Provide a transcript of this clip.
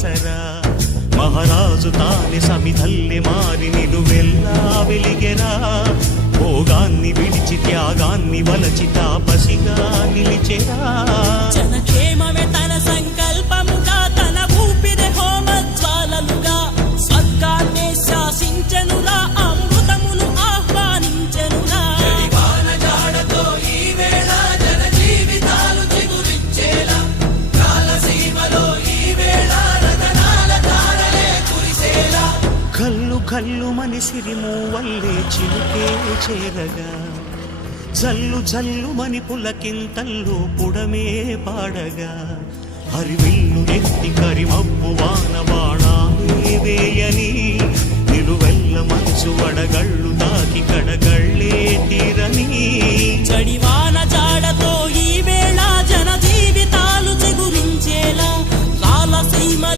ఆసరా మహారాజు తాని సమిధల్లి మారి నిలువెల్లా వెలిగెరా భోగాన్ని విడిచి త్యాగాన్ని వలచి తాపసిగా నిలిచెరా కల్లు కల్లు మనిసిరిము వల్లే చిలుకే చేరగా. జల్లు జల్లు మని పులకింతల్లు పుడమే పాడగా. హరివిల్లు ఎత్తి కరిమబ్బు వాన బాణాలే వేయని. నిలువెల్ల మనసు వడగళ్ళు దాకి కడగ.